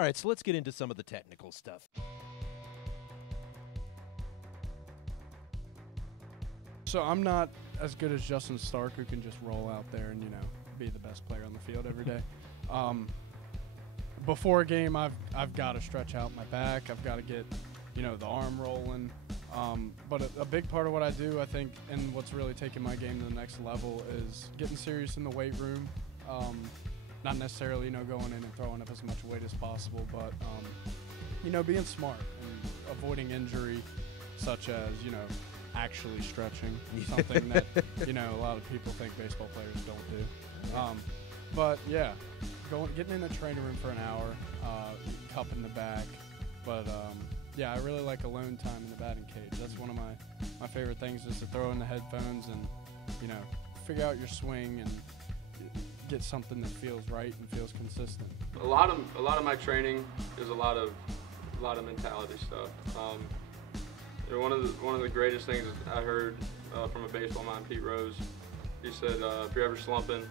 All right, so let's get into some of the technical stuff. So I'm not as good as Justin Stark, who can just roll out there and, be the best player on the field every day. Before a game, I've got to stretch out my back. I've got to get, the arm rolling. But a big part of what I do, I think, and what's really taking my game to the next level is getting serious in the weight room. Not necessarily, going in and throwing up as much weight as possible, but, being smart and avoiding injury, such as, actually stretching, something that, a lot of people think baseball players don't do. But, yeah, getting in the training room for an hour, cupping the back. But, yeah, I really like alone time in the batting cage. That's one of my favorite things, is to throw in the headphones and, figure out your swing and get something that feels right and feels consistent. A lot of my training is a lot of mentality stuff. One of the greatest things I heard from a baseball mind, Pete Rose, he said, if you're ever slumping,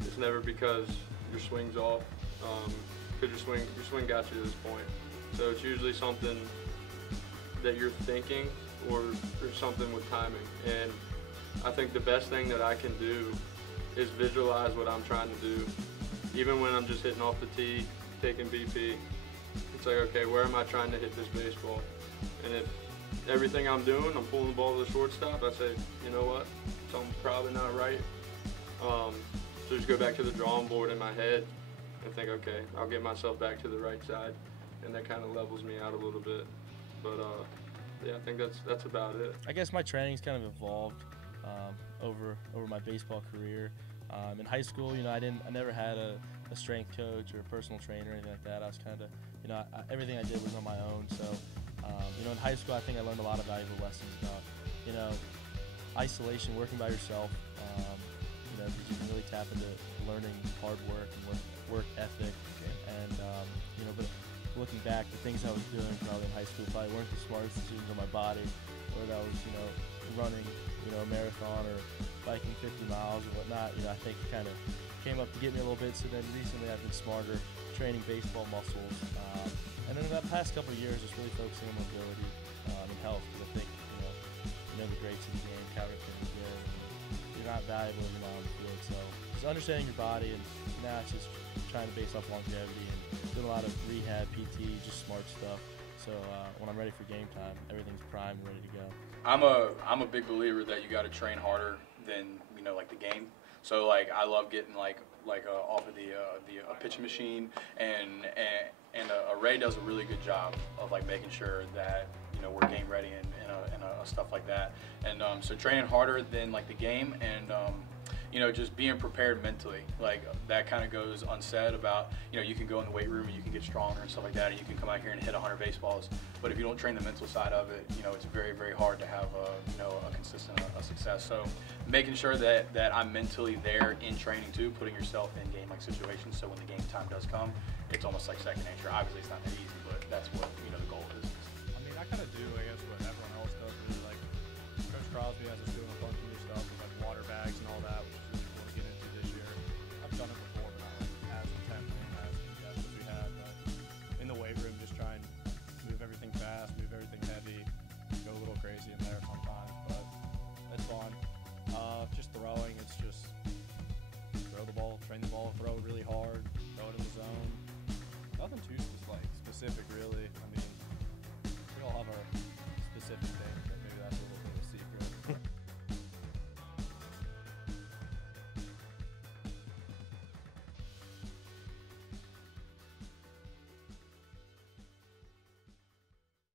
it's never because your swing's off, because your swing got you to this point. So it's usually something that you're thinking or something with timing. And I think the best thing that I can do is visualize what I'm trying to do. Even when I'm just hitting off the tee, taking BP, it's like, okay, where am I trying to hit this baseball? And if everything I'm doing, I'm pulling the ball to the shortstop, I say, you know what, something's probably not right. So just go back to the drawing board in my head and think, okay, I'll get myself back to the right side, and that kind of levels me out a little bit. But yeah, I think that's about it. I guess my training's kind of evolved over my baseball career. In high school, I never had a strength coach or a personal trainer or anything like that. I was kind of, everything I did was on my own. So, in high school, I think I learned a lot of valuable lessons about, isolation, working by yourself. Because you can really tap into learning hard work and work ethic. And, but looking back, the things I was doing probably in high school probably weren't the smartest decisions on my body, whether that was, running, a marathon or biking 50 miles or whatnot. I think it kind of came up to get me a little bit. So then recently I've been smarter, training baseball muscles. And then in the past couple of years, just really focusing on mobility and health, because I think, the greats of the game, Cal Ripken's good. You're not valuable if you're not on the field. So just understanding your body, and now it's just trying to base off longevity and doing a lot of rehab, PT, just smart stuff. So when I'm ready for game time, everything's primed and ready to go. I'm a big believer that you got to train harder than like the game. So I love getting off of the pitching machine, and Ray does a really good job of making sure that we're game ready and stuff like that. And so training harder than the game, and just being prepared mentally. That kind of goes unsaid about, you can go in the weight room and you can get stronger and stuff like that, and you can come out here and hit 100 baseballs. But if you don't train the mental side of it, it's very, very hard to have a consistent success. So making sure that I'm mentally there in training too, putting yourself in game-like situations, so when the game time does come, it's almost like second nature. Obviously it's not that easy, but that's what, the goal is. I mean, I kind of do, I guess, what everyone else does. Really, Coach Crosby has us doing a bunch of new stuff with water bags and all that, which is really cool to get into this year. I've done it before, but not as intensely and as in-depth as we had. But in the weight room, just try and move everything fast, move everything heavy, go a little crazy in there sometimes. But it's fun. Just throwing, it's just throw the ball, train the ball, throw it really hard, throw it in the zone. Nothing too specific, really.